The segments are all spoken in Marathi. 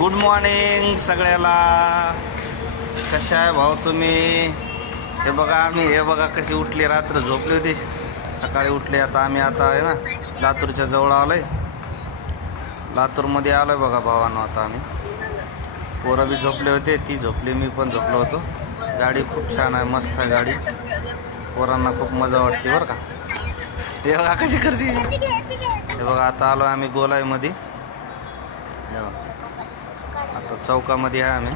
गुड मॉर्निंग सगळ्याला. कशा आहे भाऊ तुम्ही? हे बघा आम्ही हे बघा कशी उठली रात्र. झोपली होती. सकाळी उठली आता आम्ही आता आहे ना लातूरच्या जवळ आलो आहे लातूरमध्ये आलो आहे बघा भावानं आता आम्ही. पोरं बी झोपले होते ती झोपली मी पण झोपलो होतो. गाडी खूप छान आहे मस्त आहे गाडी. पोरांना खूप मजा वाटते बरं का. ते बघा कशी करते हे बघा आता आलो आम्ही गोलाईमध्ये. हे बघा. आता चौकामध्ये आहे आम्ही.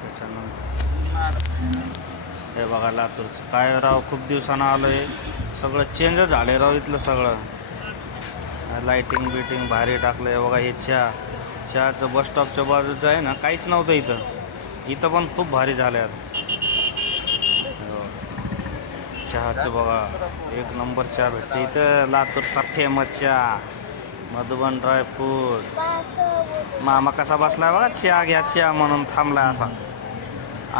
त्याच्यानंतर हे बघा लातूरचं. काय राव खूप दिवसानं आलो आहे सगळं चेंजच झालं राव इथलं सगळं. लाईटिंग बिटिंग भारी टाकलं आहे बघा हे चहा. चहाचं बस स्टॉपच्या बाजूचं आहे ना काहीच नव्हतं इथं. इथं पण खूप भारी झालं आहे आता. चहाचं बघा एक नंबर चहा भेटते इथं लातूरचा फेमस चहा. मधुबन ड्रायफ्रूट मामा कसा बसलाय बघा चहा घ्या चहा म्हणून थांबलाय असा.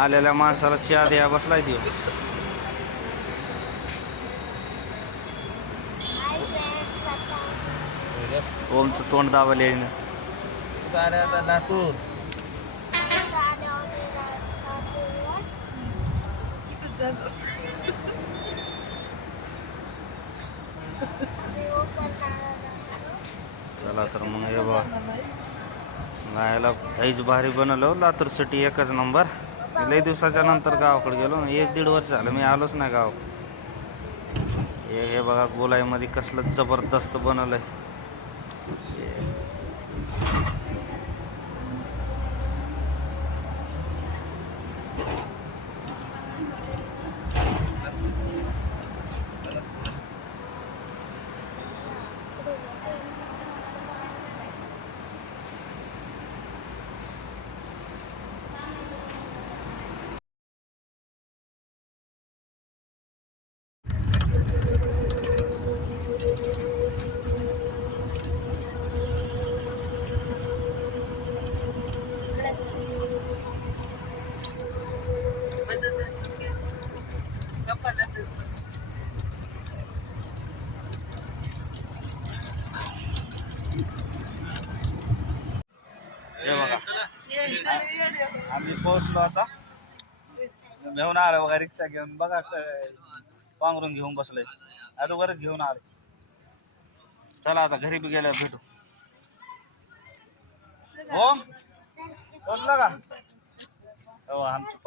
आलेल्या माणसाला चहा द्या बसलाय देऊ ओमचं तोंड दाबले लातूर चला तर मग हे बा गायला काहीच भारी बनवलं हो लातूर सिटी एकच नंबर लई दिवसाच्या नंतर गावाकडे गेलो ना एक दीड वर्ष झालं मी आलोच नाही गाव हे हे बघा गोलाईमध्ये कसलं जबरदस्त बनवलंय. आम्ही पोहोचलो आता. घेऊन आलो बघा, रिक्षा घेऊन. बघा पांघरून घेऊन वरच घेऊन चला आता घरी बी गेल्यावर भेटू. का? हो, आमची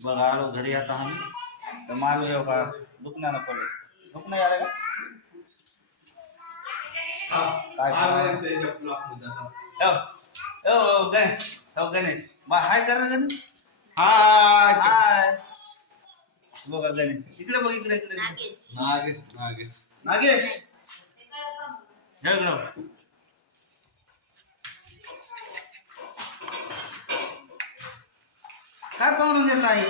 बघा, आलो घरी आता आम्ही. तर येऊ का? दुखण्यानं पडले. दुखणं आलं का? गणेश. हो गणेश. बा हाय कर गणेश. हाय. बघा गणेश. इकडे बघ इकडे इकडे. नागेश. नागेश नागेश. हे. काय पाहून देत नाही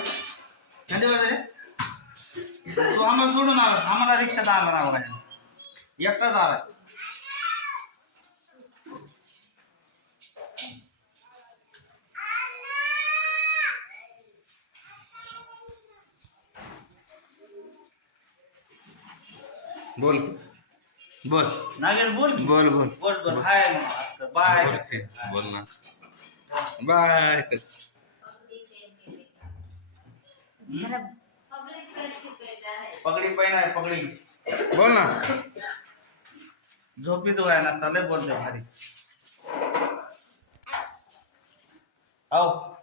तू आम्हाला सोडून आलास. आम्हाला रिक्षात आला एकटाच आलाय. बोल. बोल. नागेश बोल की. बोल बोल. बोल बोल. Hi bye. बोल ना. बाय. पगडी पाहिजे आहे पगडी. बोल ना. झोपी तो आहे नसता लय बोलते भारी. हो